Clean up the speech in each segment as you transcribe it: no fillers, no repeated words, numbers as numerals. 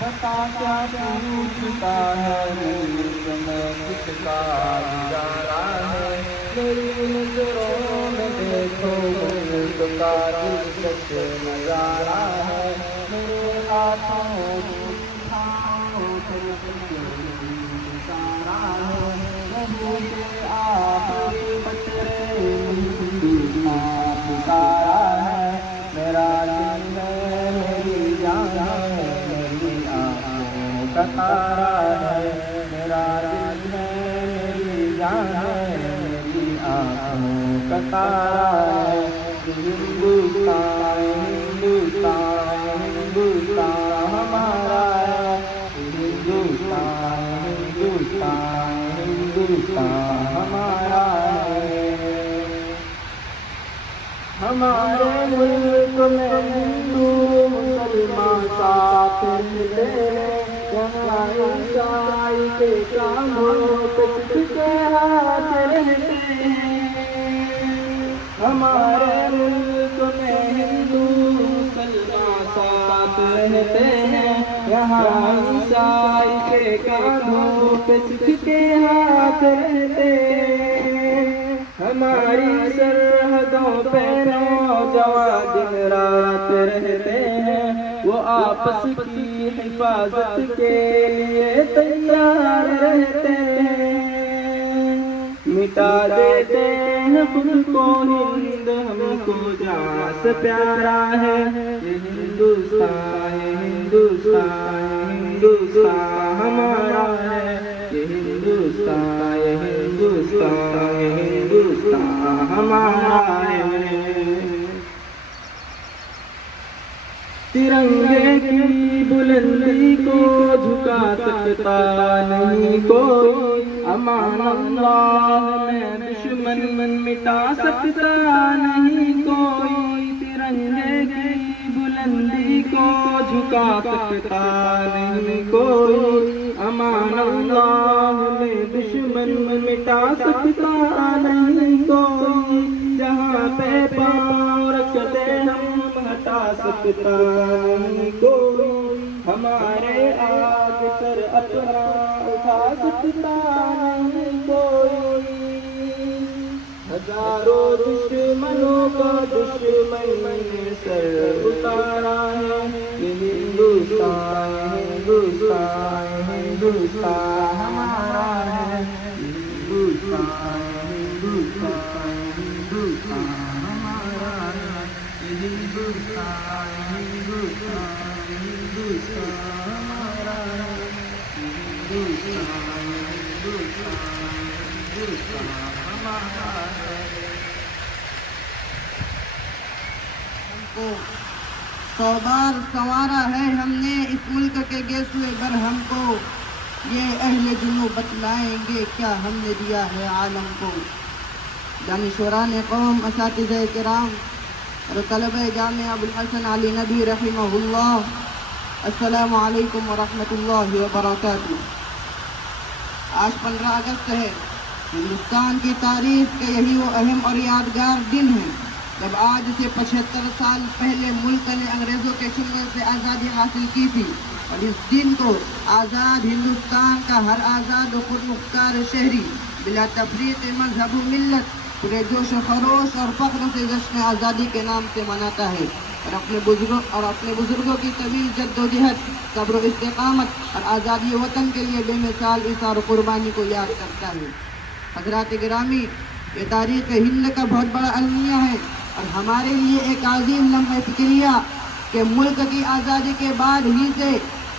پتا کیا پوچھتا ہے ملک میں کس کا گزارا ہے، میری نظروں میں دیکھو ملک کا دلکش نظارہ ہے، میرے ہاتھوں کی چھاؤں سارا ہے، لہو کے آخری قطرے ہندوستان پکارا ہے، میرا دل ہے میری جان ہے میری آنکھوں کا تارا ہے، میرا دل ہے میری جان ہے میری آنکھوں کا تارا ہے، ہندوستان ہندوستان ہندوستان ہمارا ہے، ہندوستان ہندوستان ہندوستان ہمارا ہے، ہمارے ملک میں ہندو مسلمان ساتھ رہتے ہیں، یہاں عیسائی کے کاموں پہ سکھ کے ہاتھ رہتے ہیں، ہمارے ملک میں ہندو مسلمان ساتھ رہتے ہیں، یہاں عیسائی کے کاموں پہ سکھ کے ہاتھ رہتے ہیں، ہماری سرحدوں پہ نوجوان دن رات رہتے ہیں، وہ آپس کی حفاظت کے لیے تیار رہتے ہیں، مٹا دیتے ہیں خود کو ہند ہم کو جان سے پیارا ہے، یہ ہندوستان ہندوستان ہندوستان ہمارا ہے، یہ ہندوستان ہندوستان ہندوستان ہمارا ہے، ترنگے کی بلندی کو جھکا سکتا نہیں کوئی، امان اللہ میں دشمن مٹا سکتا نہیں کوئی، ترنگے کی بلندی کو جھکا سکتا نہیں کوئی، امان اللہ میں دشمن مٹا سکتا نہیں کوئی، جہاں پہ پاؤں رکھتے ہم ہٹا سکتا نہیں کوئی، ہمارے آج سر اپنا اٹھا سکتا نہیں کوئی، ہزاروں دشمنوں کا دشمن نے سر اتارا ہے، یہ ہندوستان ہندوستان ہندوستان ہمارا ہے، ہندوستان ہندوستان ہندوستان ہمارا ہے، ہندوستان ہندوستان ہندوستان ہمارا ہے، ہندوستان ہندوستان ہندوستان ہمارا ہے، ہم کو سو بار سنوارا ہے ہم نے اس ملک کے گیسوئے گر، ہم کو یہ اہل جنوب بتلائیں گے کیا ہم نے دیا ہے عالم کو، دانشوران قوم، اساتذہ کرام اور طلبہ جامعہ ابوالحسن علی ندوی رحمہ اللہ، السلام علیکم ورحمۃ اللہ وبرکاتہ۔ آج 15 اگست ہے، ہندوستان کی تاریخ کا یہی وہ اہم اور یادگار دن ہے جب آج سے 75 سال پہلے ملک نے انگریزوں کے چنگل سے آزادی حاصل کی تھی، اور اس دن کو آزاد ہندوستان کا ہر آزاد و خود مختار شہری بلا تفریق مذہب و ملت پورے جوش و خروش اور فخر سے جشن آزادی کے نام سے مناتا ہے، اور اپنے بزرگوں کی طویل جد و جہد، صبر و استقامت اور آزادی وطن کے لیے بے مثال ایثار و قربانی کو یاد کرتا ہے۔ حضرات گرامی، یہ تاریخ ہند کا بہت بڑا المیہ ہے اور ہمارے لیے ایک عظیم لمحہ فکریہ کہ ملک کی آزادی کے بعد ہی سے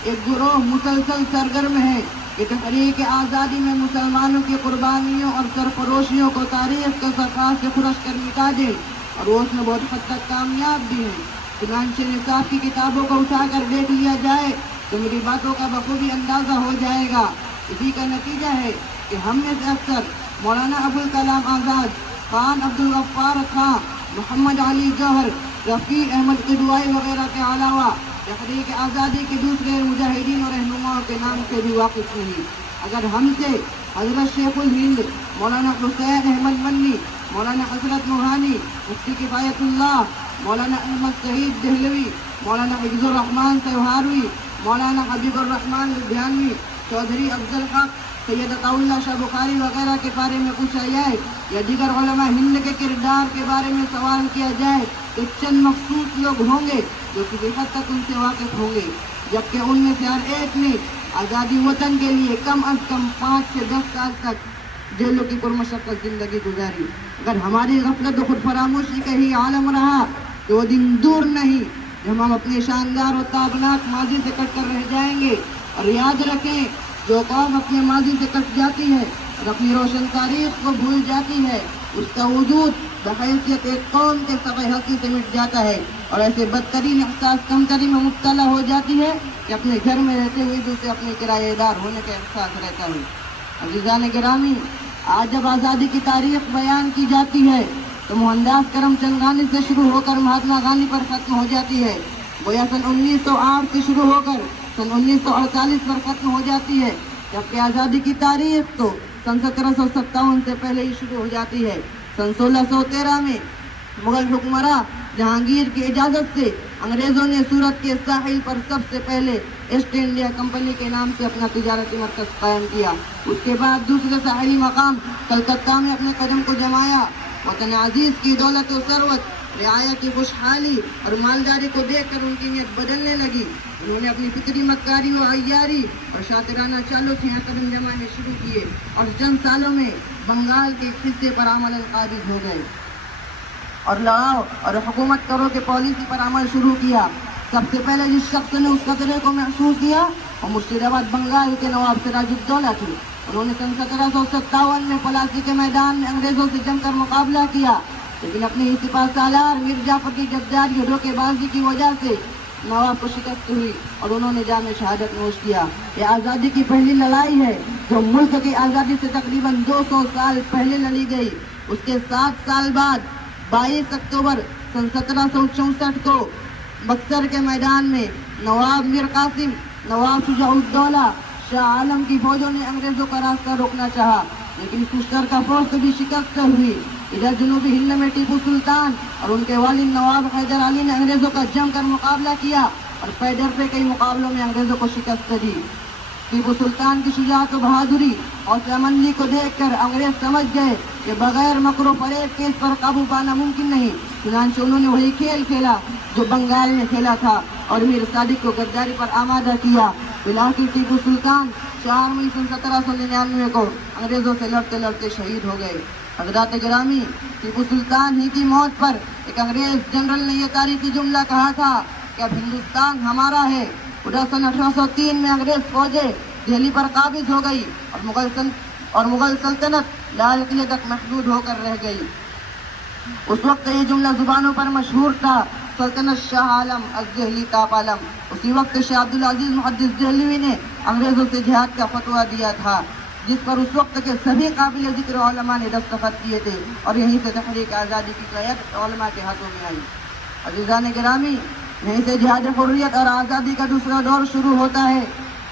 ایک گروہ مسلسل سرگرم ہے کہ تحریک آزادی میں مسلمانوں کی قربانیوں اور سرفروشیوں کو تاریخ کے صفحات سے خرش کر مٹا دے، اور وہ اس میں بہت حد تک کامیاب بھی ہیں۔ چنانچہ نصاب کی کتابوں کو اٹھا کر دیکھ لیا جائے تو میری باتوں کا بخوبی اندازہ ہو جائے گا۔ اسی کا نتیجہ ہے کہ ہم میں سے اکثر مولانا ابوالکلام آزاد، خان عبدالغفار خان، محمد علی جوہر، رفیع احمد قدوائی وغیرہ کے علاوہ تحریک آزادی کے دوسرے مجاہدین اور رہنماؤں کے نام سے بھی واقف نہیں۔ اگر ہم سے حضرت شیخ الہند مولانا حسین احمد منی، مولانا حضرت نورانی، مفتی کفایت اللہ، مولانا احمد شہید دہلوی، مولانا حفظ الرحمان سہاروی، مولانا حبیب الرحمان لدھیانوی، چودھری افضل حق، سید عطا اللہ شاہ بخاری وغیرہ کے بارے میں پوچھا جائے یا دیگر علماء ہند کے کردار کے بارے میں سوال کیا جائے تو چند مخصوص لوگ ہوں گے جو کسی حد تک ان سے واقف ہوں گے، جبکہ ان میں سے ہر ایک نے آزادی وطن کے لیے کم از کم 5 سے 10 سال تک جیلوں کی پرمشقت زندگی گزاری۔ اگر ہماری غفلت و خود فراموشی کا ہی عالم رہا تو وہ دن دور نہیں جب ہم اپنے شاندار و تابناک ماضی سے کٹ کر رہ جائیں گے۔ اور یاد رکھیں، جو قوم اپنے ماضی سے کٹ جاتی ہے اور اپنی روشن تاریخ کو بھول جاتی ہے، اس کا وجود بحیثیت ایک قوم کے سبع ہستی سے مٹ جاتا ہے اور ایسے بدترین احساس کمتری میں مبتلا ہو جاتی ہے کہ اپنے گھر میں رہتے ہوئے بھی اسے اپنے کرایہ دار ہونے کا احساس رہتا ہے۔ عزیزان گرامی، آج جب آزادی کی تاریخ بیان کی جاتی ہے تو موہن کرم چند گاندھی سے شروع ہو کر مہاتما گاندھی پر ختم ہو جاتی ہے، گویا سن 1908 سے شروع ہو کر سن 1948 پر ختم ہو جاتی ہے، جبکہ آزادی کی تاریخ تو سن 1757 سے پہلے ہی شروع ہو جاتی ہے۔ سن 1613 میں مغل حکمراں جہانگیر کی اجازت سے انگریزوں نے سورت کے ساحل پر سب سے پہلے ایسٹ انڈیا کمپنی کے نام سے اپنا تجارتی مرکز قائم کیا۔ اس کے بعد دوسرے ساحلی مقام کلکتہ میں اپنے قدم کو جمایا۔ وطن عزیز کی دولت و ثروت، رعایا کی خوشحالی اور مالداری کو دیکھ کر ان کی نیت بدلنے لگی۔ انہوں نے اپنی فطری مکاری و عیاری اور شاطرانہ چالوں سے یہاں قدم جمانے شروع کیے اور چند سالوں میں بنگال کے حصے پر عملاً قابض ہو گئے اور لڑاؤ اور حکومت کرو کے پالیسی پر عمل شروع کیا۔ سب سے پہلے جس شخص نے اس خطرے کو محسوس کیا وہ مرشدآباد بنگال کے نواب سراج الدولہ تھے۔ انہوں نے سن 1757 میں پلاسی کے میدان میں انگریزوں سے جم کر مقابلہ کیا، لیکن اپنے ہی سپاہ سالار میر جعفر کی جبداری اور دھوکے بازی کی وجہ سے نواب کو شکست ہوئی اور انہوں نے جام شہادت نوش کیا۔ یہ آزادی کی پہلی لڑائی ہے جو ملک کی آزادی سے تقریباً 200 سال پہلے لڑی گئی۔ اس کے 7 سال بعد 22 اکتوبر سن 1764 کو بکسر کے میدان میں نواب میر قاسم، نواب شجاع الدولہ، شاہ عالم کی فوجوں نے انگریزوں کا راستہ روکنا چاہا، لیکن اس مشترکہ فوج کو بھی شکست ہوئی۔ ادھر جنوبی ہند میں ٹیپو سلطان اور ان کے والد نواب حیدر علی نے انگریزوں کا جم کر مقابلہ کیا اور پیدر پہ کئی مقابلوں میں انگریزوں کو شکست دی۔ ٹیپو سلطان کی شجاعت و بہادری اور حوصلہ کو دیکھ کر انگریز سمجھ گئے کہ بغیر مکر و فریب کے اس پر قابو پانا ممکن نہیں، چنانچہ انہوں نے وہی کھیل کھیلا جو بنگال میں کھیلا تھا اور میر صادق کو غداری پر آمادہ کیا۔ بالآخر ٹیپو سلطان 4 مئی سن 1799 کو انگریزوں سے لڑتے لڑتے شہید ہو گئے۔ حضرات گرامی، ٹیپو سلطان ہی کی موت پر ایک انگریز جنرل نے یہ تاریخی جملہ کہا تھا کہ اب ہندوستان ہمارا ہے۔ ادھر سن 1803 میں انگریز فوجیں دہلی پر قابض ہو گئی اور مغل سلطنت لال قلعے تک محدود ہو کر رہ گئی۔ اس وقت یہ جملہ زبانوں پر مشہور تھا، سلطنت شاہ عالم از دہلی تاپ عالم۔ اسی وقت شاہ عبدالعزیز محدث دہلوی نے انگریزوں سے جہاد کا فتویٰ دیا تھا، جس پر اس وقت کے سبھی قابل ذکر علماء نے دستخط کیے تھے اور یہیں سے تحریک آزادی کی قیادت علماء کے ہاتھوں میں آئی۔ عزیزان گرامی، یہیں سے جہاد حریت اور آزادی کا دوسرا دور شروع ہوتا ہے۔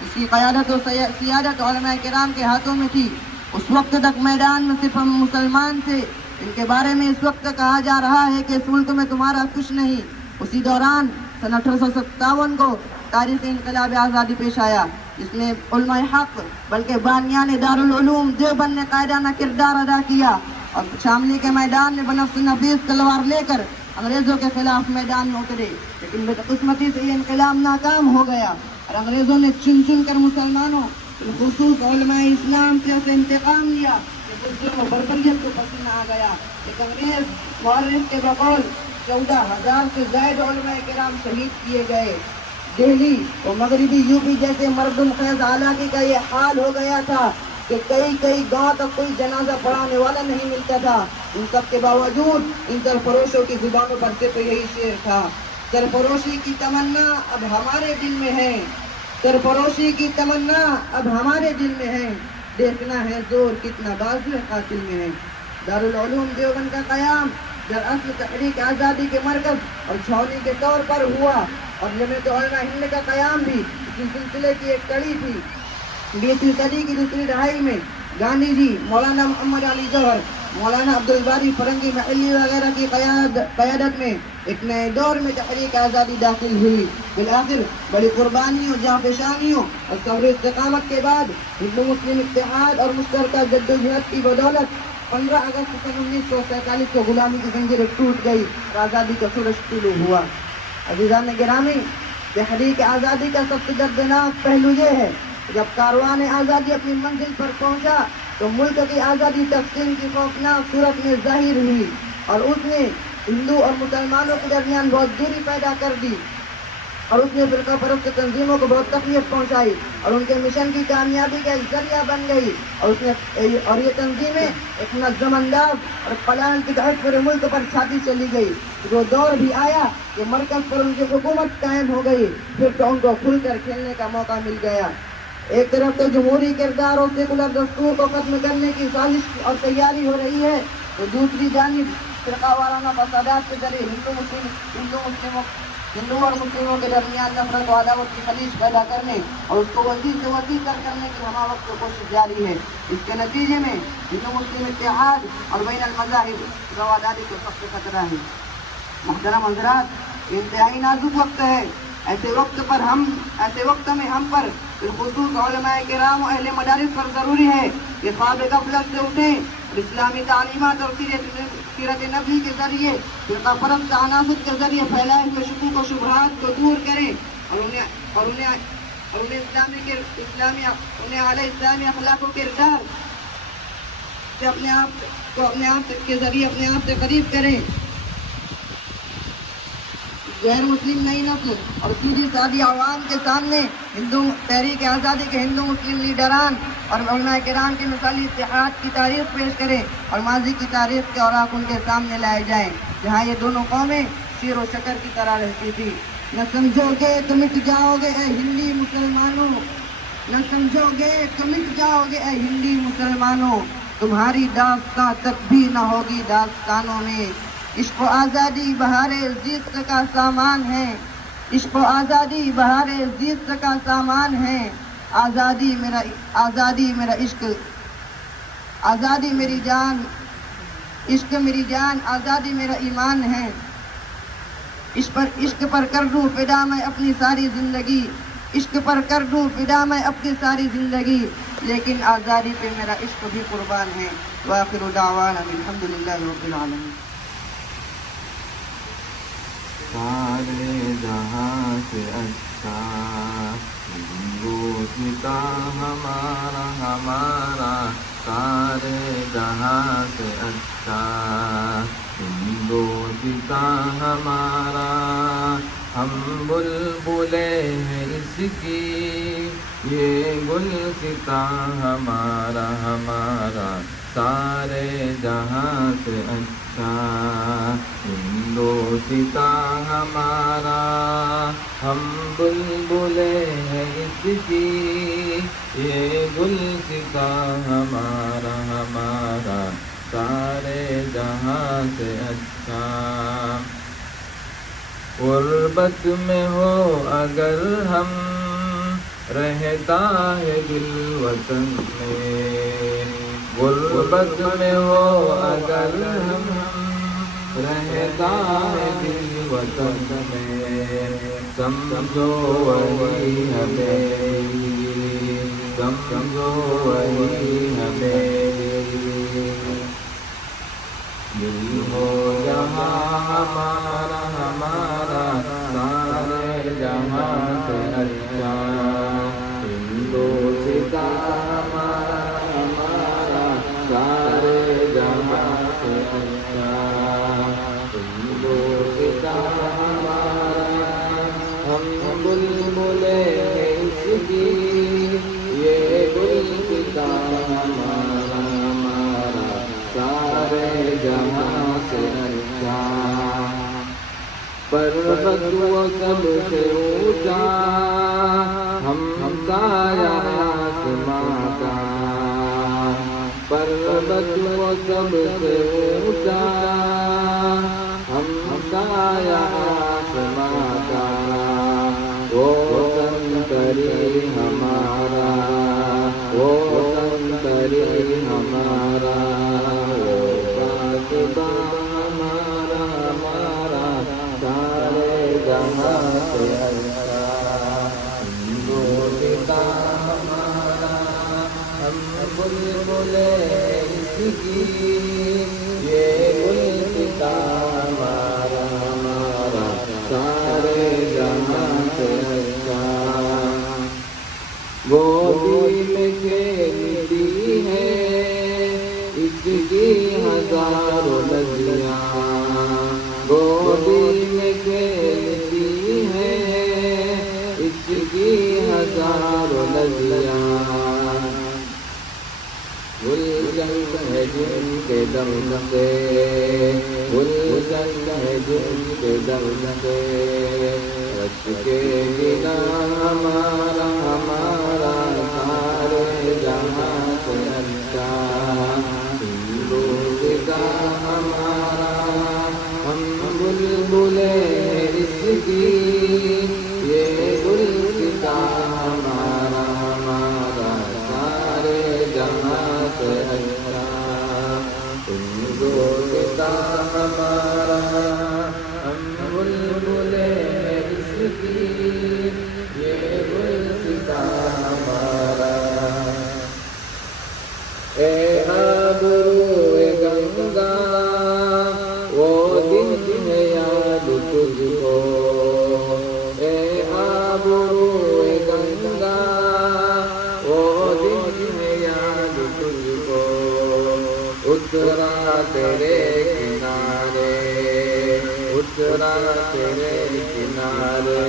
اس کی قیادت و سیادت علماء کرام کے ہاتھوں میں تھی۔ اس وقت تک میدان میں صرف ہم مسلمان تھے، ان کے بارے میں اس وقت کہا جا رہا ہے کہ اس ملک میں تمہارا کچھ نہیں۔ اسی دوران سن 1857 کو تاریخ انقلاب آزادی پیش آیا، جس میں علماء حق بلکہ بانیان دارالعلوم دیوبند نے قائدانہ کردار ادا کیا اور شاملی کے میدان میں بنفس نفیس تلوار لے کر انگریزوں کے خلاف میدان میں اترے، لیکن بدقسمتی سے یہ انقلاب ناکام ہو گیا اور انگریزوں نے چن چن کر مسلمانوں بالخصوص علماء اسلام سے اسے انتقام لیا کہ ظلم و بربریت کو پسند آ گیا۔ ایک انگریز مورخ کے بقول 14,000 سے زائد علماء کرام شہید کیے گئے۔ دہلی اور مغربی یوپی جیسے مردم خیز علاقے کا یہ حال ہو گیا تھا کہ کئی گاؤں تک کوئی جنازہ پڑھانے والا نہیں ملتا تھا۔ ان سب کے باوجود ان سرفروشوں کی زبانوں پر صرف یہی شعر تھا، سرفروشی کی تمنا اب ہمارے دل میں ہے، سرفروشی کی تمنا اب ہمارے دل میں ہے، دیکھنا ہے زور کتنا بازو قاتل میں ہے۔ دارالعلوم دیوبند کا قیام دراصل تحریک آزادی کے مرکز اور چھاؤنی کے طور پر ہوا اور جمعیت علماء ہند کا قیام بھی اسی سلسلے کی ایک کڑی تھی۔ 20ویں صدی کی دوسری دہائی میں گاندھی جی، مولانا محمد علی جوہر، مولانا عبدالباری فرنگی محلی وغیرہ کی قیادت میں ایک نئے دور میں تحریک آزادی داخل ہوئی. بالآخر بڑی قربانیوں، جانفشانیوں اور صبر و استقامت کے بعد ہندو مسلم اتحاد اور مشترکہ جدوجہد کی بدولت 15 اگست 1947 کو غلامی کی زنجیریں ٹوٹ گئی اور آزادی کا سورج طلوع ہوا. عزیزان گرامی، تحریک آزادی کا سب سے دردناک پہلو یہ ہے، جب کاروان آزادی اپنی منزل پر پہنچا تو ملک کی آزادی تقسیم کی خوفناک صورت میں ظاہر ہوئی اور اس نے ہندو اور مسلمانوں کے درمیان بہت دوری پیدا کر دی اور اس نے فرقہ پرست تنظیموں کو بہت تکلیف پہنچائی اور ان کے مشن کی کامیابی کا ایک ذریعہ بن گئی اور یہ تنظیمیں ایک منظم انداز اور پلان کی تحت پورے ملک پر چھاتی چلی گئی. جو دور بھی آیا کہ مرکز پر ان کی حکومت قائم ہو گئی، پھر تو ان کو کھل کر کھیلنے کا موقع مل گیا. ایک طرف تو جمہوری کردار اور سیکولر دستور کو ختم کرنے کی سازش اور تیاری ہو رہی ہے، تو دوسری جانب فرقہ وارانہ فسادات کے ذریعے ہندو اور مسلموں کے درمیان نفرت و عداوت کی خلیج پیدا کرنے اور اس کو وسیع سے وسیع کرنے کی ہمہ وقت کوشش جاری ہے. اس کے نتیجے میں ہندو مسلم اتحاد اور بین المذاہب رواداری کو سخت خطرہ ہے. محترم حضرات، انتہائی نازک وقت ہے. ایسے وقت میں ہم پر بالخصوص علماء کرام و اہل مدارس پر ضروری ہے کہ خواب غفلت سے اٹھیں اور اسلامی تعلیمات اور سیرت نبوی کے ذریعے فرقہ پرست عناصر کے ذریعے پھیلائے ہوئے شکوک و شبہات کو دور کریں اور انہیں اعلی اسلامی اخلاق و کردار سے اپنے آپ کے ذریعے اپنے آپ سے قریب کریں. غیر مسلم نئی نسل اور سیدھی سادی عوام کے سامنے ہندو تحریک آزادی کے ہندو مسلم لیڈران اور علماء کرام کے مثالی اتحاد کی تاریخ پیش کریں اور ماضی کی تاریخ کے اوراق ان کے سامنے لائے جائیں جہاں یہ دونوں قومیں شیر و شکر کی طرح رہتی تھی. نہ سمجھو گے تو مٹ جاؤ گے اے ہندی مسلمانوں، نہ سمجھو گے تو مٹ جاؤ گے اے ہندی مسلمانوں، تمہاری داستان تک بھی نہ ہوگی داستانوں میں. عشق و آزادی بہار زیست کا سامان ہے، عشق و آزادی بہار زیست کا سامان ہے. آزادی میرا عشق، آزادی میری جان، عشق میری جان، آزادی میرا ایمان ہے. عشق پر کر دوں فدا میں اپنی ساری زندگی، عشق پر کر دوں فدا میں اپنی ساری زندگی، لیکن آزادی پہ میرا عشق بھی قربان ہے. وآخر دعوانا الحمدللہ رب العالمین. سارے جہاں سے اچھا ہندوستاں ہمارا، سارے جہاں سے اچھا ہندوستاں ہمارا. ہم بلبلے ہیں اس کی، یہ گلستاں ہمارا، سارے جہاں سے اچھا ہندوستاں ہمارا. ہم بلبلے ہیں اس کی، یہ گلستاں ہمارا، سارے جہاں سے اچھا. غربت میں ہو اگر ہم، رہتا ہے دل وطن میں. غربت میں ہو اگر ہم، رہتا ہے دل وطن میں. سمجھو وہی ہمیں، سمجھو وہی ہمیں. دل ہو جہاں ہمارا، سارے جہاں سے اچھا ہندوستاں ہمارا، سارے جہاں سے اچھا ہندوستاں ہمارا. ہم بلبلے ہیں اس کی، یہ گلستاں ہمارا، سارے جہاں سے اچھا. پروت وہ سب سے اونچا، ہم سایہ آسماں کا. پروت وہ سب سے اونچا، ہم سایہ آسماں کا. وہ سنتری ہمارا، وہ سنتری سے اچھا ہندوستاں ہمارا، ہم بلبل اس کی، یہ گلستاں ہمارا ہمارا سارے جہاں سے اچھا۔ گودی میں کھیلتی ہے اس کی ہزاروں نزلیاں، گودی میں کھیلتی ہے اس کی ہزاروں نزلیاں، گلشن ہے جن کے دم سے، گلشن ہے جن کے دم سے، رش کے بنا ہمارا ہمارا سارے جہاں سے اچھا ہندوستاں ہمارا، ہم بلبل اس کی، یہ گلستاں ہمارا ہمارا سارے جہاں سے اچھا ہندوستاں ہمارا، ہم بلبل اس کی، یہ گلستاں ہمارا۔ اے آبروئے گنگا وہ دن ہے یاد تجھ کو، اے آبروئے گنگا وہ دن ہے یاد تجھ کو، اترا تیرے کنارے، اترا تیرے کنارے،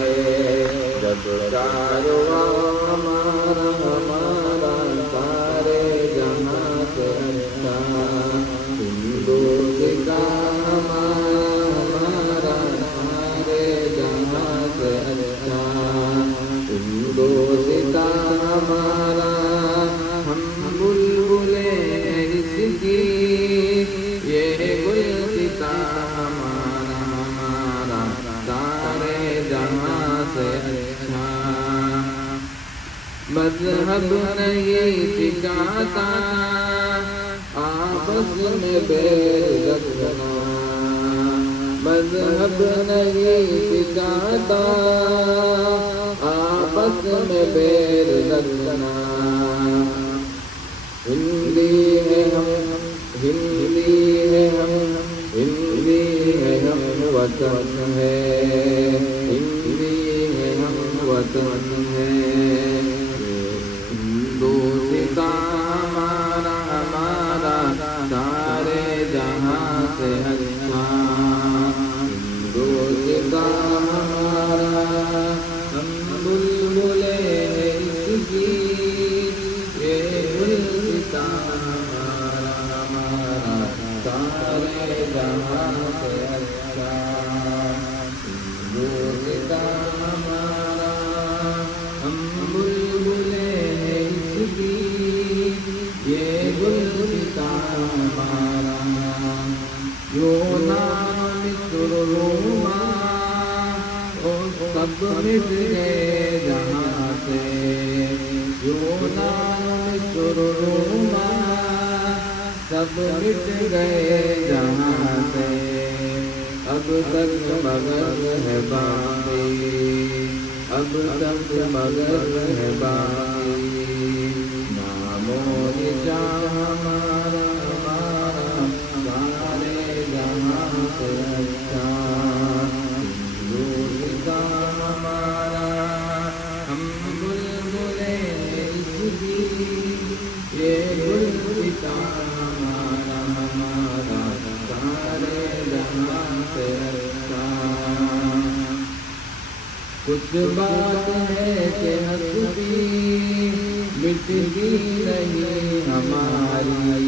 جب کارواں ہمارا ہمارا سارے جہاں سے اچھا ہندوستاں ہمارا سارے جہاں سے اچھا ہندوستاں ہمارا، ہم بلبل اس کی، یہ گلستاں ہمارا ہمارا سارے جہاں سے اچھا۔ مذہب نہیں سکھاتا آپس میں بیر رکھنا، مذہب نہیں سکھاتا آپس میں بیر رکھنا، ہندی ہے ہم، ہندی ہے ہم، ہندی ہے ہم وطن ہے، ہندی ہے ہم وطن ہے، ہندوستاں ہمارا ہمارا سارے جہاں سے اچھا ہندوستاں ہمارا، ہم بلبل اس کی، یہ گلستاں ہمارا ہمارا سارے جہاں سے اچھا ہندوستاں ہمارا، ہم بلبل اس کی، یہ گلستاں ہمارا۔ یونان مصر روما سب مٹ گئے جہاں سے، یونان مصر روما سب مٹ گئے جہاں سے، اب تک مگر ہے باقی، اب تک مگر ہے باقی، نام و نشان ہمارا ہمارا سارے جہاں سے اچھا ہندوستاں ہمارا، ہم بلبل اس کی، یہ گلستاں ہمارا ہمارا سارے جہاں سے اچھا۔ کچھ بات ہے کہ ہستی مٹتی نہیں ہماری،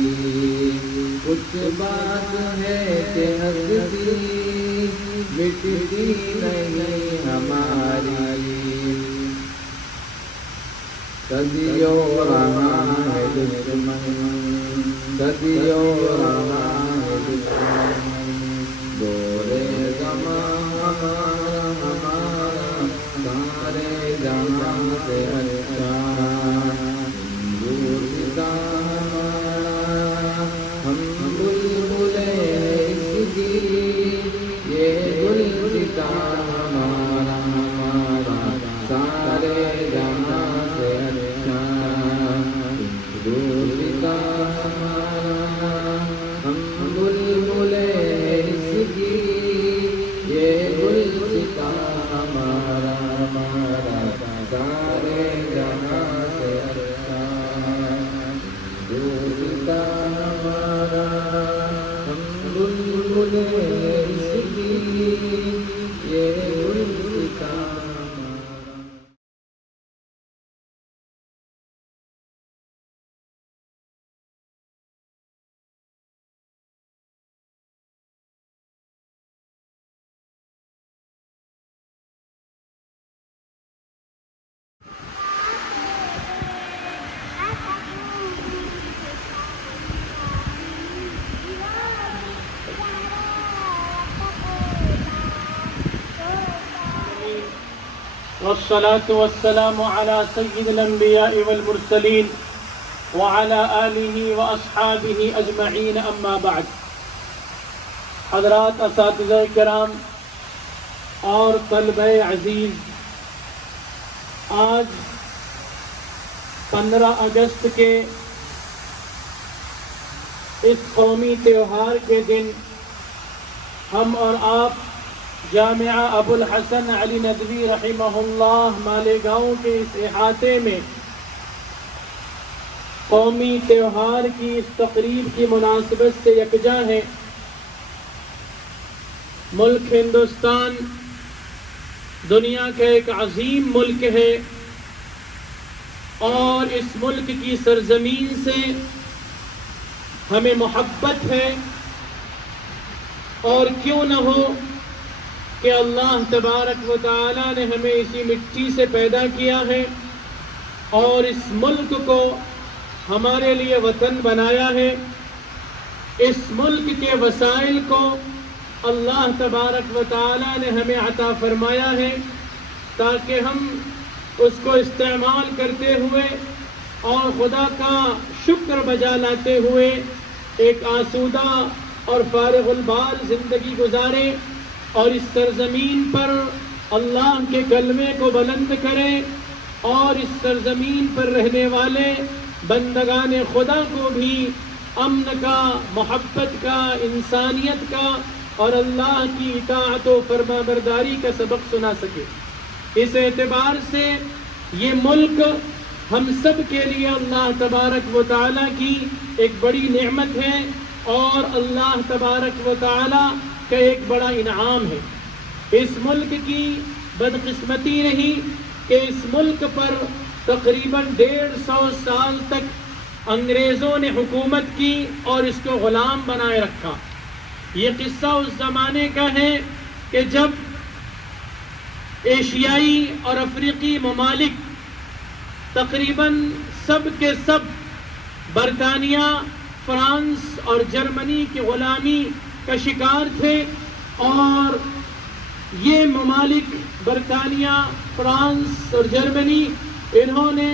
کچھ بات ہے کہ ہستی مٹتی نہیں ہماری، صدیوں رہا ہے دشمن، صدیوں رہا ہے دشمن، دورے زمان ہمارا ہمارا سارے جہاں سے اچھا ہندوستاں ہمارا، ہم بلبل اس کی، یہ گلستاں ہمارا۔ والصلاة والسلام على سيد الأنبياء والمرسلين وعلى آله وأصحابه أجمعين أما بعد. حضرات اساتذہ کرام اور طلبہ عزیز، آج 15 اگست کے اس قومی تہوار کے دن ہم اور آپ جامعہ ابو الحسن علی ندوی رحمہ اللہ مالیگاؤں کے اس احاطے میں قومی تہوار کی اس تقریب کی مناسبت سے یکجا ہیں. ملک ہندوستان دنیا کا ایک عظیم ملک ہے اور اس ملک کی سرزمین سے ہمیں محبت ہے، اور کیوں نہ ہو کہ اللہ تبارک و تعالی نے ہمیں اسی مٹی سے پیدا کیا ہے اور اس ملک کو ہمارے لیے وطن بنایا ہے. اس ملک کے وسائل کو اللہ تبارک و تعالی نے ہمیں عطا فرمایا ہے تاکہ ہم اس کو استعمال کرتے ہوئے اور خدا کا شکر بجا لاتے ہوئے ایک آسودہ اور فارغ البال زندگی گزاریں اور اس سرزمین پر اللہ کے کلمے کو بلند کریں اور اس سرزمین پر رہنے والے بندگان خدا کو بھی امن کا، محبت کا، انسانیت کا اور اللہ کی اطاعت و فرما برداری کا سبق سنا سکے. اس اعتبار سے یہ ملک ہم سب کے لیے اللہ تبارک و تعالی کی ایک بڑی نعمت ہے اور اللہ تبارک و تعالی کا ایک بڑا انعام ہے. اس ملک کی بدقسمتی رہی کہ اس ملک پر تقریباً 150 سال تک انگریزوں نے حکومت کی اور اس کو غلام بنائے رکھا. یہ قصہ اس زمانے کا ہے کہ جب ایشیائی اور افریقی ممالک تقریباً سب کے سب برطانیہ، فرانس اور جرمنی کی غلامی کا شکار تھے، اور یہ ممالک برطانیہ، فرانس اور جرمنی انہوں نے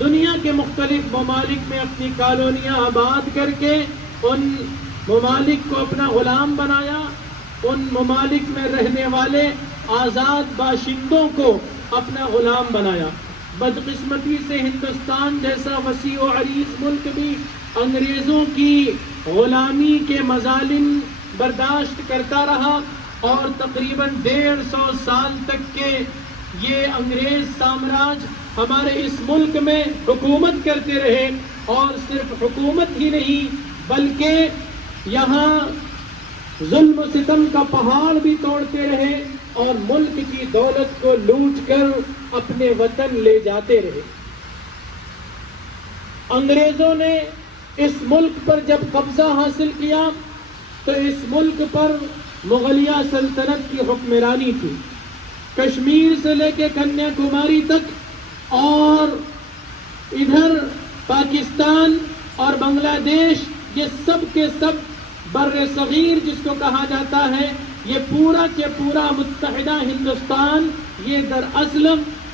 دنیا کے مختلف ممالک میں اپنی کالونیاں آباد کر کے ان ممالک کو اپنا غلام بنایا. ان ممالک میں رہنے والے آزاد باشندوں کو اپنا غلام بنایا. بدقسمتی سے ہندوستان جیسا وسیع و عریض ملک بھی انگریزوں کی غلامی کے مظالم برداشت کرتا رہا اور تقریباً 150 سال تک کے یہ انگریز سامراج ہمارے اس ملک میں حکومت کرتے رہے، اور صرف حکومت ہی نہیں بلکہ یہاں ظلم و ستم کا پہاڑ بھی توڑتے رہے اور ملک کی دولت کو لوٹ کر اپنے وطن لے جاتے رہے. انگریزوں نے اس ملک پر جب قبضہ حاصل کیا تو اس ملک پر مغلیہ سلطنت کی حکمرانی تھی. کشمیر سے لے کے کنیا کماری تک اور ادھر پاکستان اور بنگلہ دیش، یہ سب کے سب بر صغیر جس کو کہا جاتا ہے، یہ پورا کے پورا متحدہ ہندوستان یہ دراصل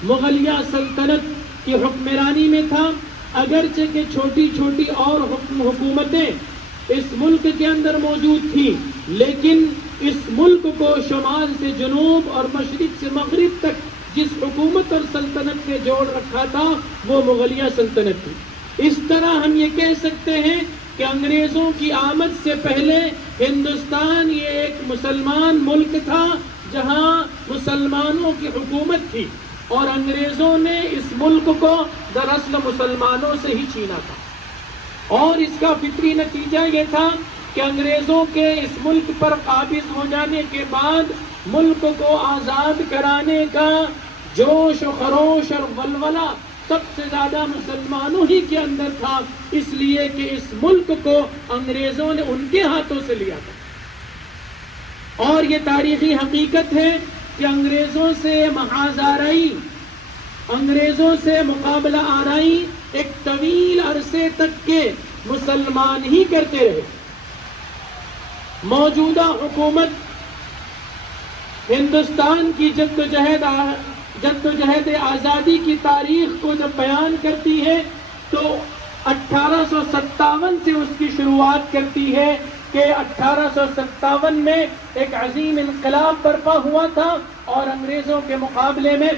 مغلیہ سلطنت کی حکمرانی میں تھا. اگرچہ کہ چھوٹی چھوٹی اور حکومتیں اس ملک کے اندر موجود تھی، لیکن اس ملک کو شمال سے جنوب اور مشرق سے مغرب تک جس حکومت اور سلطنت نے جوڑ رکھا تھا وہ مغلیہ سلطنت تھی. اس طرح ہم یہ کہہ سکتے ہیں کہ انگریزوں کی آمد سے پہلے ہندوستان یہ ایک مسلمان ملک تھا جہاں مسلمانوں کی حکومت تھی، اور انگریزوں نے اس ملک کو دراصل مسلمانوں سے ہی چھینا تھا. اور اس کا فطری نتیجہ یہ تھا کہ انگریزوں کے اس ملک پر قابض ہو جانے کے بعد ملک کو آزاد کرانے کا جوش و خروش اور ولولہ سب سے زیادہ مسلمانوں ہی کے اندر تھا، اس لیے کہ اس ملک کو انگریزوں نے ان کے ہاتھوں سے لیا تھا. اور یہ تاریخی حقیقت ہے کہ انگریزوں سے محاذ آرائی، انگریزوں سے مقابلہ آرائی ایک طویل عرصے تک کے مسلمان ہی کرتے رہے. موجودہ حکومت ہندوستان کی جدوجہد جدوجہد آزادی کی تاریخ کو جب بیان کرتی ہے تو 1857 سے اس کی شروعات کرتی ہے کہ 1857 میں ایک عظیم انقلاب برپا ہوا تھا اور انگریزوں کے مقابلے میں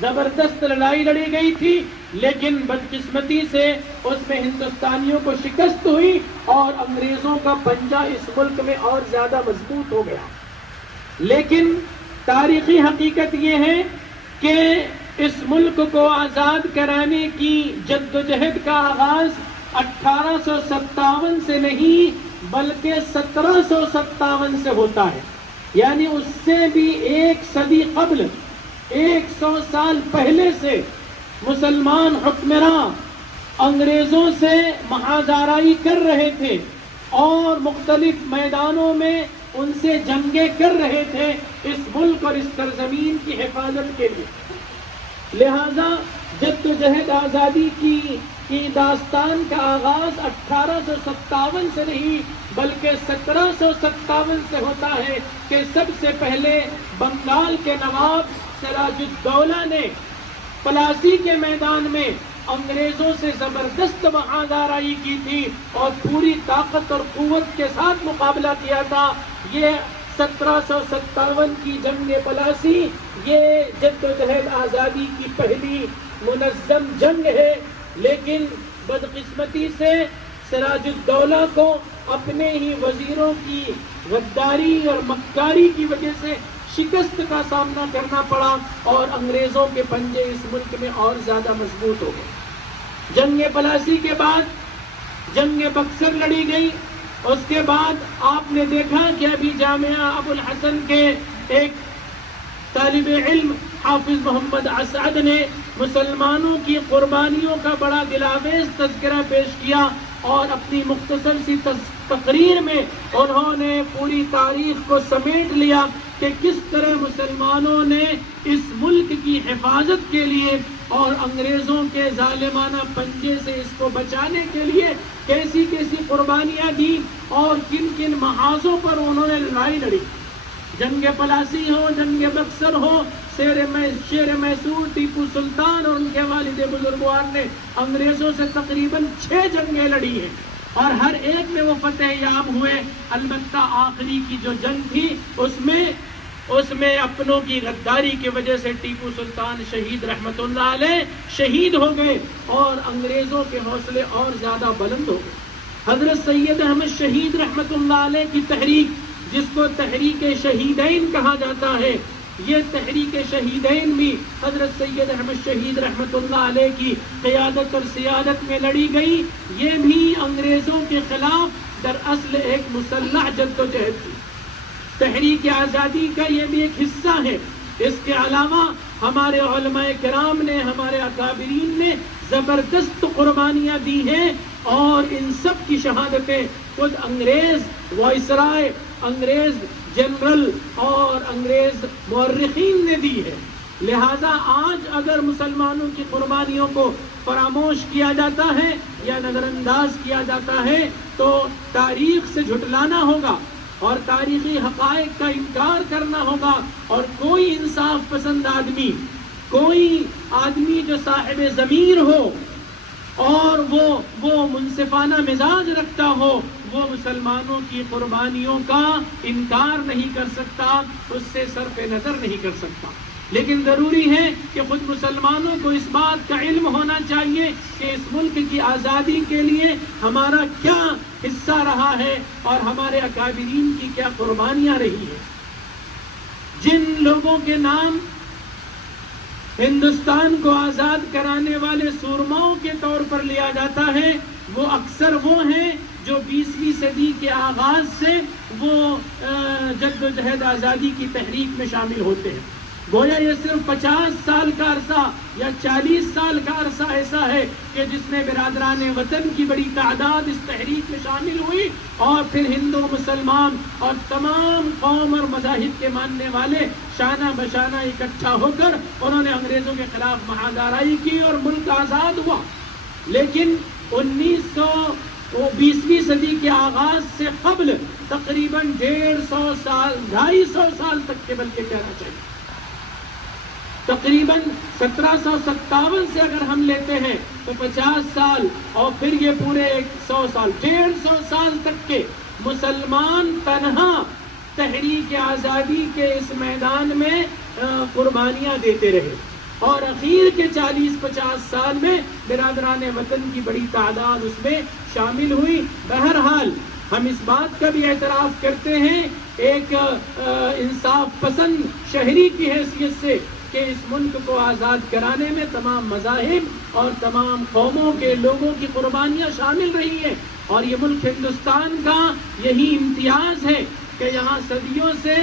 زبردست لڑائی لڑی گئی تھی، لیکن بدقسمتی سے اس میں ہندوستانیوں کو شکست ہوئی اور انگریزوں کا پنجہ اس ملک میں اور زیادہ مضبوط ہو گیا۔ لیکن تاریخی حقیقت یہ ہے کہ اس ملک کو آزاد کرانے کی جدوجہد کا آغاز 1857 سے نہیں بلکہ 1757 سے ہوتا ہے، یعنی اس سے بھی ایک صدی قبل، 100 سال پہلے سے مسلمان حکمراں انگریزوں سے محاذارائی کر رہے تھے اور مختلف میدانوں میں ان سے جنگیں کر رہے تھے اس ملک اور اس سرزمین کی حفاظت کے لیے۔ لہذا جدوجہد آزادی کی داستان کا آغاز 1857 سے نہیں بلکہ 1757 سے ہوتا ہے کہ سب سے پہلے بنگال کے نواب سراج الدولہ نے پلاسی کے میدان میں انگریزوں سے زبردست محاذارائی کی تھی اور پوری طاقت اور قوت کے ساتھ مقابلہ کیا تھا۔ یہ 1757 کی جنگ پلاسی یہ جدوجہد آزادی کی پہلی منظم جنگ ہے، لیکن بدقسمتی سے سراج الدولہ کو اپنے ہی وزیروں کی غداری اور مکاری کی وجہ سے شکست کا سامنا کرنا پڑا اور انگریزوں کے پنجے اس ملک میں اور زیادہ مضبوط ہو گئے۔ جنگ پلاسی کے بعد جنگ بکسر لڑی گئی، اس کے بعد آپ نے دیکھا کہ ابھی جامعہ ابو الحسن کے ایک طالب علم حافظ محمد اسعد نے مسلمانوں کی قربانیوں کا بڑا دلاویز تذکرہ پیش کیا اور اپنی مختصر سی تقریر میں انہوں نے پوری تاریخ کو سمیٹ لیا کہ کس طرح مسلمانوں نے اس ملک کی حفاظت کے لیے اور انگریزوں کے ظالمانہ پنجے سے اس کو بچانے کے لیے کیسی کیسی قربانیاں دی اور کن کن محاذوں پر انہوں نے لڑائی لڑی۔ جنگ پلاسی ہو، جنگ بکسر ہو، شیر میسور، ٹیپو سلطان اور ان کے والد بزرگوار نے انگریزوں سے تقریباً 6 جنگیں لڑی ہیں اور ہر ایک میں وہ فتح یاب ہوئے۔ البتہ آخری کی جو جنگ تھی اس میں اپنوں کی غداری کی وجہ سے ٹیپو سلطان شہید رحمت اللہ علیہ شہید ہو گئے اور انگریزوں کے حوصلے اور زیادہ بلند ہو گئے۔ حضرت سید احمد شہید رحمت اللہ علیہ کی تحریک، جس کو تحریک شہیدین کہا جاتا ہے، یہ تحریک شہیدین بھی حضرت سید احمد شہید رحمت اللہ علیہ کی قیادت اور سیادت میں لڑی گئی۔ یہ بھی انگریزوں کے خلاف دراصل ایک مسلح جدوجہد تھی۔ تحریک آزادی کا یہ بھی ایک حصہ ہے۔ اس کے علاوہ ہمارے علماء کرام نے، ہمارے اکابرین نے زبردست قربانیاں دی ہیں اور ان سب کی شہادتیں خود انگریز وائسرائے، انگریز جنرل اور انگریز مورخین نے دی ہے۔ لہذا آج اگر مسلمانوں کی قربانیوں کو فراموش کیا جاتا ہے یا نظر انداز کیا جاتا ہے تو تاریخ سے جھٹلانا ہوگا اور تاریخی حقائق کا انکار کرنا ہوگا، اور کوئی انصاف پسند آدمی، کوئی آدمی جو صاحب ضمیر ہو اور وہ منصفانہ مزاج رکھتا ہو، وہ مسلمانوں کی قربانیوں کا انکار نہیں کر سکتا، اس سے صرف نظر نہیں کر سکتا۔ لیکن ضروری ہے کہ خود مسلمانوں کو اس بات کا علم ہونا چاہیے کہ اس ملک کی آزادی کے لیے ہمارا کیا حصہ رہا ہے اور ہمارے اکابرین کی کیا قربانیاں رہی ہیں۔ جن لوگوں کے نام ہندوستان کو آزاد کرانے والے سورماؤں کے طور پر لیا جاتا ہے، وہ اکثر وہ ہیں جو 20ویں صدی کے آغاز سے وہ جدوجہد آزادی کی تحریک میں شامل ہوتے ہیں۔ گویا یہ صرف 50 سال کا عرصہ یا 40 سال کا عرصہ ایسا ہے کہ جس میں برادران وطن کی بڑی تعداد اس تحریک میں شامل ہوئی اور پھر ہندو مسلمان اور تمام قوم اور مذاہب کے ماننے والے شانہ بشانہ اکٹھا ہو کر انہوں نے انگریزوں کے خلاف محاذارائی کی اور ملک آزاد ہوا۔ لیکن 1920ویں صدی کے آغاز سے قبل تقریباً 150 سال 250 سال تک کے بلکہ کہنا چاہیے تقریباً 1757 سے اگر ہم لیتے ہیں تو 50 سال اور پھر یہ پورے 100 سال 150 سال تک کے مسلمان تنہا تحریک آزادی کے اس میدان میں قربانیاں دیتے رہے، اور اخیر کے 40-50 سال میں برادران وطن کی بڑی تعداد اس میں شامل ہوئی۔ بہرحال ہم اس بات کا بھی اعتراف کرتے ہیں ایک انصاف پسند شہری کی حیثیت سے کہ اس ملک کو آزاد کرانے میں تمام مذاہب اور تمام قوموں کے لوگوں کی قربانیاں شامل رہی ہیں، اور یہ ملک ہندوستان کا یہی امتیاز ہے کہ یہاں صدیوں سے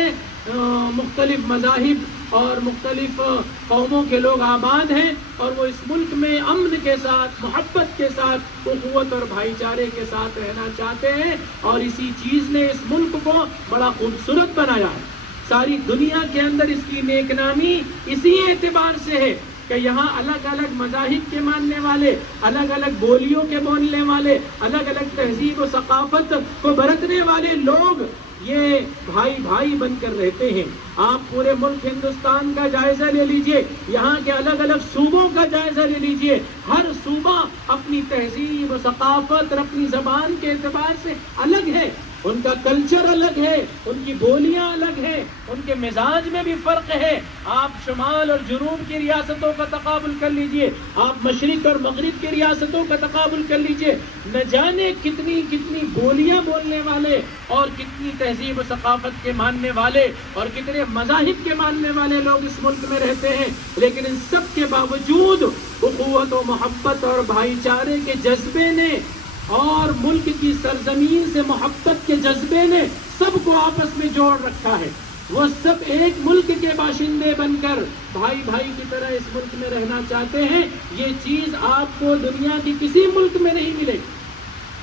مختلف مذاہب اور مختلف قوموں کے لوگ آباد ہیں، اور وہ اس ملک میں امن کے ساتھ، محبت کے ساتھ، اخوت اور بھائی چارے کے ساتھ رہنا چاہتے ہیں، اور اسی چیز نے اس ملک کو بڑا خوبصورت بنایا ہے۔ ساری دنیا کے اندر اس کی نیک نامی اسی اعتبار سے ہے کہ یہاں الگ الگ مذاہب کے ماننے والے، الگ الگ بولیوں کے بولنے والے، الگ الگ تہذیب و ثقافت کو برتنے والے لوگ یہ بھائی بھائی بن کر رہتے ہیں۔ آپ پورے ملک ہندوستان کا جائزہ لے لیجئے، یہاں کے الگ الگ صوبوں کا جائزہ لے لیجئے، ہر صوبہ اپنی تہذیب و ثقافت اور اپنی زبان کے اعتبار سے الگ ہے، ان کا کلچر الگ ہے، ان کی بولیاں الگ ہیں، ان کے مزاج میں بھی فرق ہے۔ آپ شمال اور جنوب کی ریاستوں کا تقابل کر لیجئے، آپ مشرق اور مغرب کی ریاستوں کا تقابل کر لیجئے، نہ جانے کتنی کتنی بولیاں بولنے والے اور کتنی تہذیب و ثقافت کے ماننے والے اور کتنے مذاہب کے ماننے والے لوگ اس ملک میں رہتے ہیں، لیکن ان سب کے باوجود اخوت و محبت اور بھائی چارے کے جذبے نے اور ملک کی سرزمین سے محبت کے جذبے نے سب کو آپس میں جوڑ رکھا ہے۔ وہ سب ایک ملک کے باشندے بن کر بھائی بھائی کی طرح اس ملک میں رہنا چاہتے ہیں۔ یہ چیز آپ کو دنیا کی کسی ملک میں نہیں ملے گی۔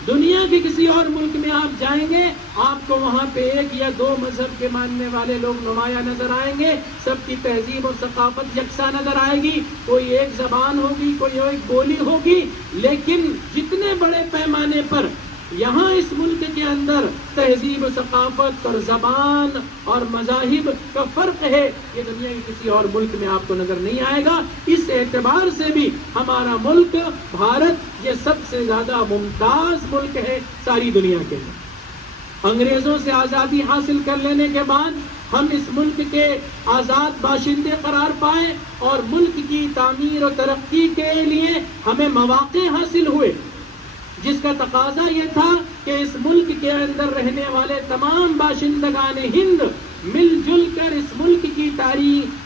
دنیا کے کسی اور ملک میں آپ جائیں گے، آپ کو وہاں پہ ایک یا دو مذہب کے ماننے والے لوگ نمایاں نظر آئیں گے، سب کی تہذیب اور ثقافت یکساں نظر آئے گی، کوئی ایک زبان ہوگی، کوئی ایک بولی ہوگی، لیکن جتنے بڑے پیمانے پر یہاں اس ملک کے اندر تہذیب و ثقافت اور زبان اور مذاہب کا فرق ہے، یہ دنیا کے کسی اور ملک میں آپ کو نظر نہیں آئے گا۔ اس اعتبار سے بھی ہمارا ملک بھارت یہ سب سے زیادہ ممتاز ملک ہے ساری دنیا کے اندر۔ انگریزوں سے آزادی حاصل کر لینے کے بعد ہم اس ملک کے آزاد باشندے قرار پائے، اور ملک کی تعمیر و ترقی کے لیے ہمیں مواقع حاصل ہوئے، جس کا تقاضا یہ تھا کہ اس ملک کے اندر رہنے والے تمام باشندگان ہند مل جل کر اس ملک کی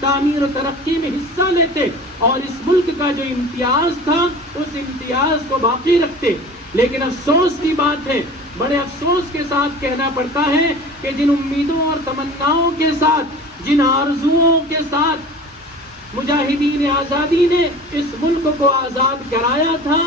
تعمیر و ترقی میں حصہ لیتے، اور اس ملک کا جو امتیاز تھا اس امتیاز کو باقی رکھتے۔ لیکن افسوس کی بات ہے، بڑے افسوس کے ساتھ کہنا پڑتا ہے کہ جن امیدوں اور تمناؤں کے ساتھ، جن آرزوؤں کے ساتھ مجاہدین آزادی نے اس ملک کو آزاد کرایا تھا،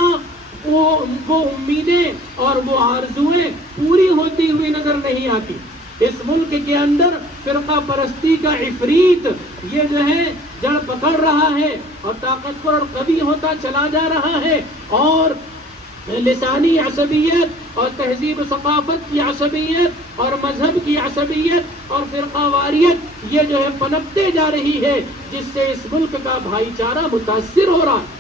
وہ امیدیں اور وہ آرزویں پوری ہوتی ہوئی نظر نہیں آتی۔ اس ملک کے اندر فرقہ پرستی کا عفریت یہ جو ہے جڑ پکڑ رہا ہے اور طاقتور اور قوی ہوتا چلا جا رہا ہے، اور لسانی عصبیت اور تہذیب و ثقافت کی عصبیت اور مذہب کی عصبیت اور فرقہ واریت یہ جو ہے پنپتے جا رہی ہے، جس سے اس ملک کا بھائی چارہ متاثر ہو رہا ہے۔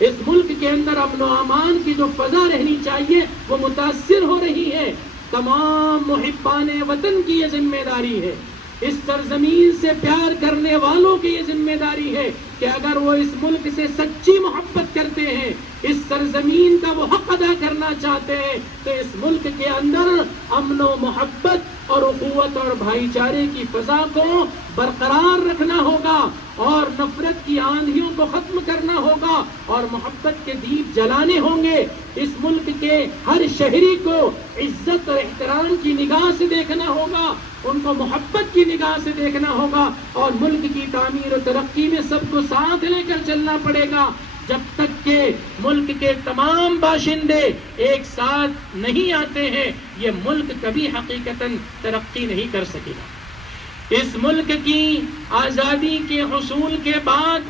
اس ملک کے اندر امن و امان کی جو فضا رہنی چاہیے وہ متاثر ہو رہی ہے۔ تمام محبان وطن کی یہ ذمہ داری ہے، اس سرزمین سے پیار کرنے والوں کی یہ ذمہ داری ہے کہ اگر وہ اس ملک سے سچی محبت کرتے ہیں، اس سرزمین کا وہ حق ادا کرنا چاہتے ہیں، تو اس ملک کے اندر امن و محبت اور اخوت اور بھائی چارے کی فضا کو برقرار رکھنا ہوگا، اور نفرت کی آندھیوں کو ختم کرنا ہوگا، اور محبت کے دیپ جلانے ہوں گے۔ اس ملک کے ہر شہری کو عزت اور احترام کی نگاہ سے دیکھنا ہوگا، ان کو محبت کی نگاہ سے دیکھنا ہوگا، اور ملک کی تعمیر و ترقی میں سب کو ساتھ لے کر چلنا پڑے گا۔ جب تک کہ ملک کے تمام باشندے ایک ساتھ نہیں آتے ہیں، یہ ملک کبھی حقیقتاً ترقی نہیں کر سکے گا۔ اس ملک کی آزادی کے حصول کے بعد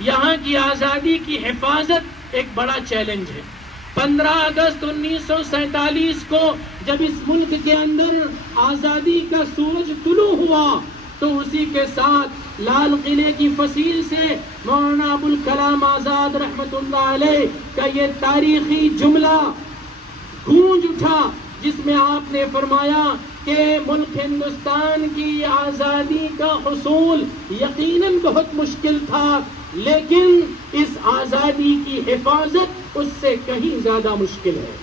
یہاں کی آزادی کی حفاظت ایک بڑا چیلنج ہے۔ 15 اگست 1947 کو جب اس ملک کے اندر آزادی کا سورج طلوع ہوا تو اسی کے ساتھ لال قلعے کی فصیل سے مولانا ابوالکلام آزاد رحمت اللہ علیہ کا یہ تاریخی جملہ گونج اٹھا، جس میں آپ نے فرمایا کہ ملک ہندوستان کی آزادی کا حصول یقیناً بہت مشکل تھا، لیکن اس آزادی کی حفاظت اس سے کہیں زیادہ مشکل ہے۔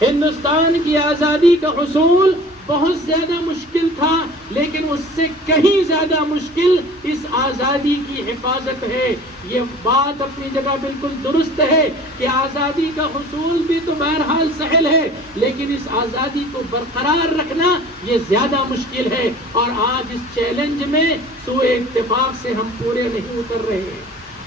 ہندوستان کی آزادی کا حصول بہت زیادہ مشکل تھا، لیکن اس سے کہیں زیادہ مشکل اس آزادی کی حفاظت ہے۔ یہ بات اپنی جگہ بالکل درست ہے کہ آزادی کا حصول بھی تو بہرحال سہل ہے، لیکن اس آزادی کو برقرار رکھنا یہ زیادہ مشکل ہے، اور آج اس چیلنج میں سوئے اتفاق سے ہم پورے نہیں اتر رہے ہیں۔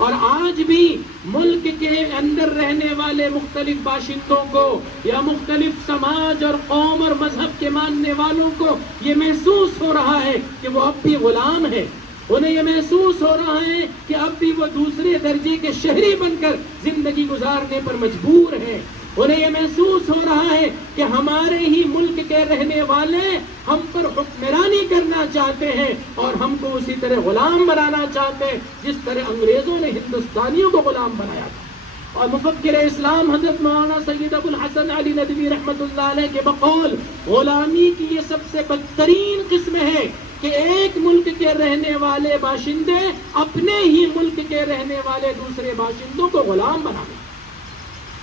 اور آج بھی ملک کے اندر رہنے والے مختلف باشندوں کو یا مختلف سماج اور قوم اور مذہب کے ماننے والوں کو یہ محسوس ہو رہا ہے کہ وہ اب بھی غلام ہے، انہیں یہ محسوس ہو رہا ہے کہ اب بھی وہ دوسرے درجے کے شہری بن کر زندگی گزارنے پر مجبور ہیں، انہیں یہ محسوس ہو رہا ہے کہ ہمارے ہی ملک کے رہنے والے ہم پر حکمرانی کرنا چاہتے ہیں اور ہم کو اسی طرح غلام بنانا چاہتے ہیں جس طرح انگریزوں نے ہندوستانیوں کو غلام بنایا تھا۔ اور مفکر اسلام حضرت مولانا سید ابو الحسن علی ندوی رحمت اللہ علیہ کے بقول غلامی کی یہ سب سے بدترین قسم ہے کہ ایک ملک کے رہنے والے باشندے اپنے ہی ملک کے رہنے والے دوسرے باشندوں کو غلام بنائیں،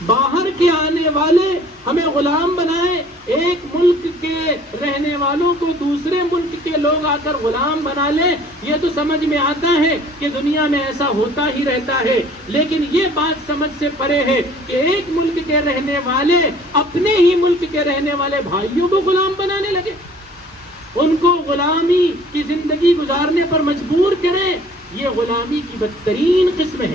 باہر کے آنے والے ہمیں غلام بنائیں، ایک ملک کے رہنے والوں کو دوسرے ملک کے لوگ آ کر غلام بنا لیں۔ یہ تو سمجھ میں آتا ہے کہ دنیا میں ایسا ہوتا ہی رہتا ہے، لیکن یہ بات سمجھ سے پرے ہے کہ ایک ملک کے رہنے والے اپنے ہی ملک کے رہنے والے بھائیوں کو غلام بنانے لگے، ان کو غلامی کی زندگی گزارنے پر مجبور کریں۔ یہ غلامی کی بدترین قسم ہے۔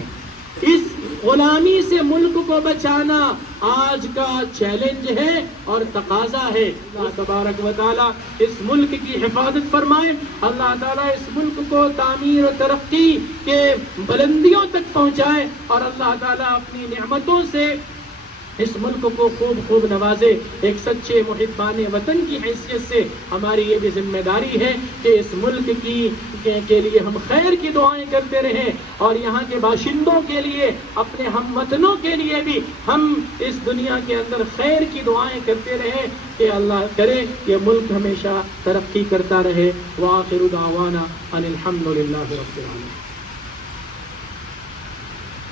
اس غلامی سے ملک کو بچانا آج کا چیلنج ہے اور تقاضا ہے۔ اللہ تبارک و تعالیٰ اس ملک کی حفاظت فرمائے، اللہ تعالیٰ اس ملک کو تعمیر و ترقی کے بلندیوں تک پہنچائے، اور اللہ تعالیٰ اپنی نعمتوں سے اس ملک کو خوب خوب نوازے۔ ایک سچے محبان وطن کی حیثیت سے ہماری یہ بھی ذمہ داری ہے کہ اس ملک کے لیے ہم خیر کی دعائیں کرتے رہیں، اور یہاں کے باشندوں کے لیے، اپنے ہم وطنوں کے لیے بھی ہم اس دنیا کے اندر خیر کی دعائیں کرتے رہیں کہ اللہ کرے کہ ملک ہمیشہ ترقی کرتا رہے۔ وآخر دعوانا ان الحمد للہ رب العالمین۔